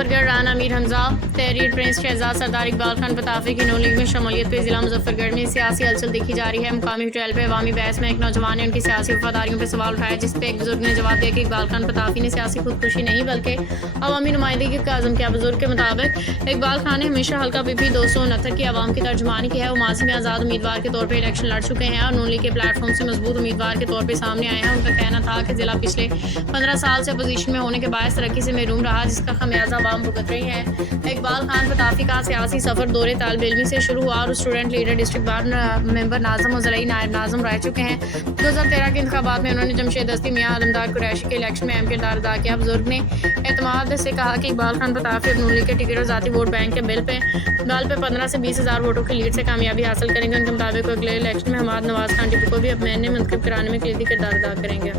मुजफ्फरगढ़ राना अमीर हमजा तहरीर प्रिंस शहजाद सरदार इकबाल खान पताफी की नून लीग में शमूलियत पे जिला मुजफ्फरगढ़ में सियासी हलचल देखी जा रही है। मुकामी होटल पर अवामी बहस में एक नौजवान ने उनकी सियासी वफादारियों पर सवाल उठाया, जिस पे एक बुजुर्ग ने जवाब दिया कि इकबाल खान पताफी ने सियासी खुदकुशी नहीं बल्कि अवामी नुमाइंदगी का आज़म किया। बुजुर्ग के मुताबिक इकबाल खान ने हमेशा हल्का पीपी 269 की आवाम की तर्जुमानी की है। वो माजी में आज़ाद उम्मीदवार के तौर पर इलेक्शन लड़ चुके हैं और नून लीग के प्लेटफॉर्म से मजबूत उम्मीदवार के तौर पर सामने आए हैं। उनका कहना था कि जिला पिछले 15 साल से अपोजिशन में होने के बायस तरक्की से महरूम रहा, जिसका खमियाजा आवाम भुगत रही है। इकबाल खान पताफी का सियासी सफर दौरे तालिब इल्मी से शुरू हुआ और student leader district bar member नाजम और ज़िला नायब नाजम रह चुके हैं। 2013 के इंतखाबात में उन्होंने जमशेद दस्ती मियाँ आलमदार कुरैशी के इलेक्शन में अहम किरदार अदा किया। बुजुर्ग ने एतमाद से कहा कि इकबाल खान पताफी नून लीग के टिकट और ज़ाती वोट बैंक के बिल पे 15 से 20 हज़ार वोटों की लीड से कामयाबी हासिल करेंगे। उनके मुताबिक अगले इलेक्शन में हमाद नवाज खान टिप्पू को भी अब मैंने मुंतखब कराने में कलीदी किरदार अदा करेंगे।